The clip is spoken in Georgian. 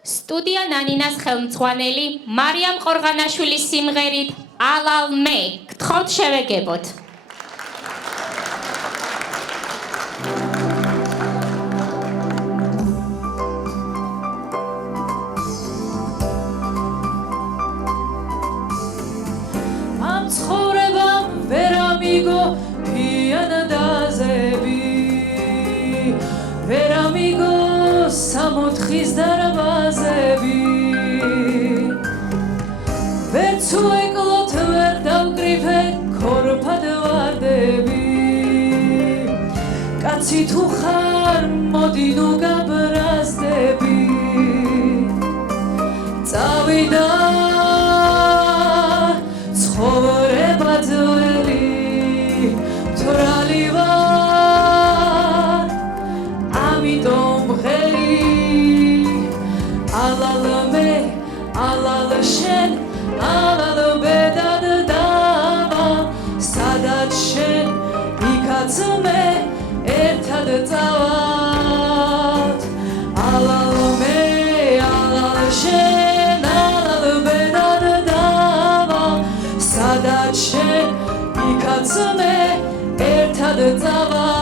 სტუდია ნანინას ხელმძღვანელი მარიამ ყორღანაშვილის სიმღერით ალალ-მე გთხოვთ შევეგებოთ. ამ ცხოვრებამ ვერ ამიგო ფიანადაზები ვერ ამიგო სამოთხის დარბაზები ვერც უეკლოთ ვერ დავკრიფეთ ქორფად ვარდები კაცი თუ ხარ მოდი ნუ გაბრაზდები წავიდა ცხოვრება ძველი თვრალი ვარ ამიტომ ალალ-მე ალალ შენ ალალ ბედად დავა სადაც შენ იქაც მე ერთად წავალთ ალალ-მე ალალ შენ ალალ ბედად დავა სადაც შენ იქაც მე ერთად წავალთ